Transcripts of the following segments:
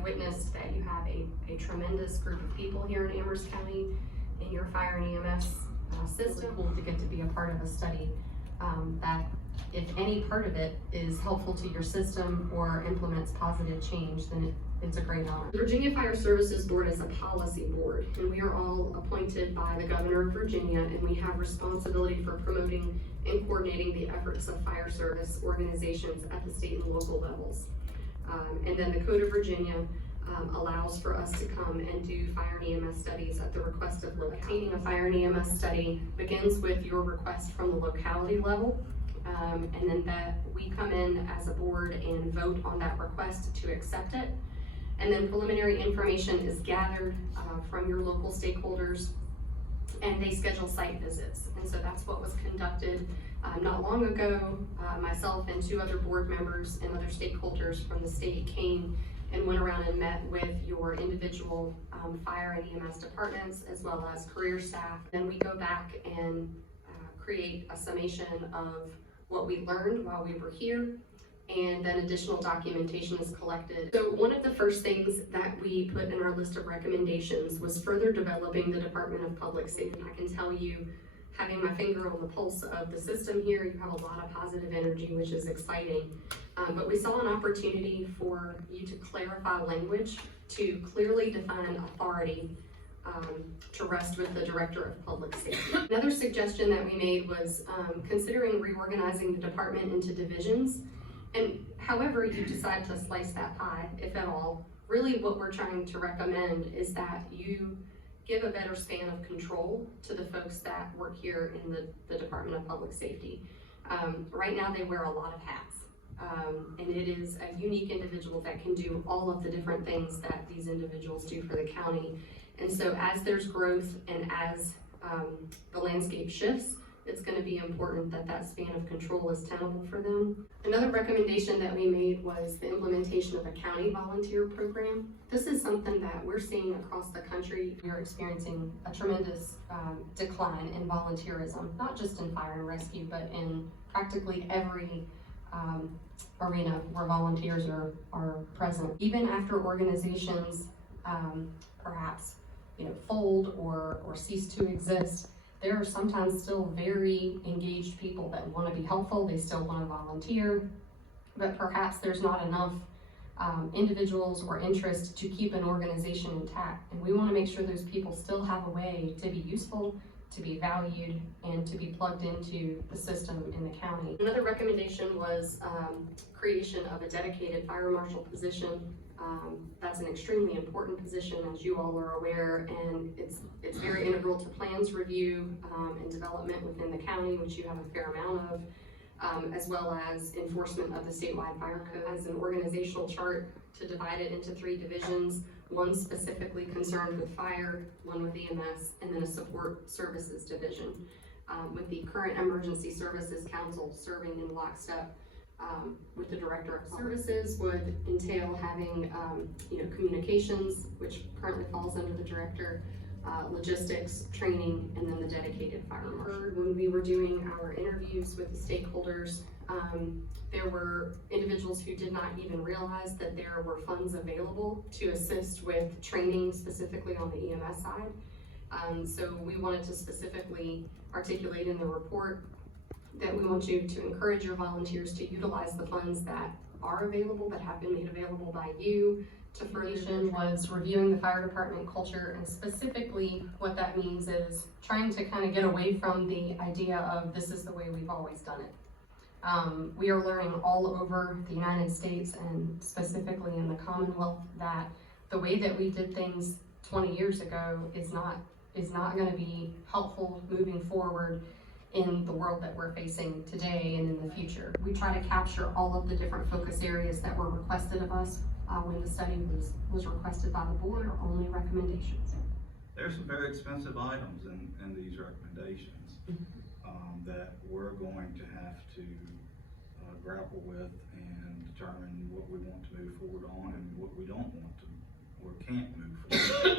I've witnessed that you have a tremendous group of people here in Amherst County in your fire and EMS system. It's cool to get to be a part of a study that, if any part of it is helpful to your system or implements positive change, then it's a great honor. The Virginia Fire Services Board is a policy board, and we are all appointed by the Governor of Virginia, and we have responsibility for promoting and coordinating the efforts of fire service organizations at the state and local levels. And then the Code of Virginia allows for us to come and do fire and EMS studies at the request of locality. Obtaining a fire and EMS study begins with your request from the locality level, and then that we come in as a board and vote on that request to accept it. And then preliminary information is gathered from your local stakeholders, and they schedule site visits. And so that's what was conducted not long ago. Myself and 2 other board members and other stakeholders from the state came and went around and met with your individual fire and EMS departments, as well as career staff. Then we go back and create a summation of what we learned while we were here, and then additional documentation is collected. So one of the first things that we put in our list of recommendations was further developing the Department of Public Safety. I can tell you, having my finger on the pulse of the system here, you have a lot of positive energy, which is exciting. But we saw an opportunity for you to clarify language, to clearly define authority to rest with the Director of Public Safety. Another suggestion that we made was considering reorganizing the department into divisions. And however you decide to slice that pie, if at all, really what we're trying to recommend is that you give a better span of control to the folks that work here in the Department of Public Safety. Right now they wear a lot of hats, and it is a unique individual that can do all of the different things that these individuals do for the county. And so as there's growth and as the landscape shifts, it's going to be important that that span of control is tenable for them. Another recommendation that we made was the implementation of a county volunteer program. This is something that we're seeing across the country. We're experiencing a tremendous decline in volunteerism, not just in fire and rescue, but in practically every arena where volunteers are present. Even after organizations perhaps fold or cease to exist, there are sometimes still very engaged people that want to be helpful. They still want to volunteer, but perhaps there's not enough individuals or interest to keep an organization intact. And we want to make sure those people still have a way to be useful, to be valued, and to be plugged into the system in the county. Another recommendation was creation of a dedicated fire marshal position. That's an extremely important position, as you all are aware, and it's very integral to plans review and development within the county, which you have a fair amount of, as well as enforcement of the statewide fire code. As an organizational chart to divide it into 3 divisions, one specifically concerned with fire, one with EMS, and then a support services division, with the current Emergency Services Council serving in lockstep with the Director of Services. Would entail having communications, which currently falls under the Director, logistics, training, and then the dedicated fire marshal. When we were doing our interviews with the stakeholders, there were individuals who did not even realize that there were funds available to assist with training, specifically on the EMS side. So we wanted to specifically articulate in the report that we want you to encourage your volunteers to utilize the funds that are available, that have been made available by you. To further was reviewing the fire department culture, and specifically what that means is trying to kind of get away from the idea of this is the way we've always done it. We are learning all over the United States, and specifically in the Commonwealth, that the way that we did things 20 years ago is not going to be helpful moving forward in the world that we're facing today and in the future. We try to capture all of the different focus areas that were requested of us when the study was requested by the board, or only recommendations. There's some very expensive items in these recommendations that we're going to have to grapple with and determine what we want to move forward on and what we don't want to or can't move forward.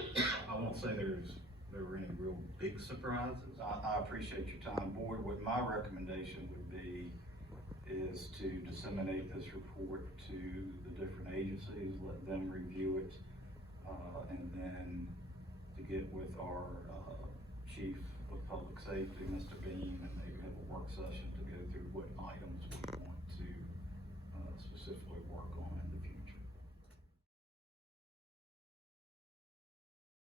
I won't say there were any real big surprises. I appreciate your time, board. What my recommendation would be is to disseminate this report to the different agencies, let them review it, and then to get with our, Chief of Public Safety, Mr. Bean, and maybe have a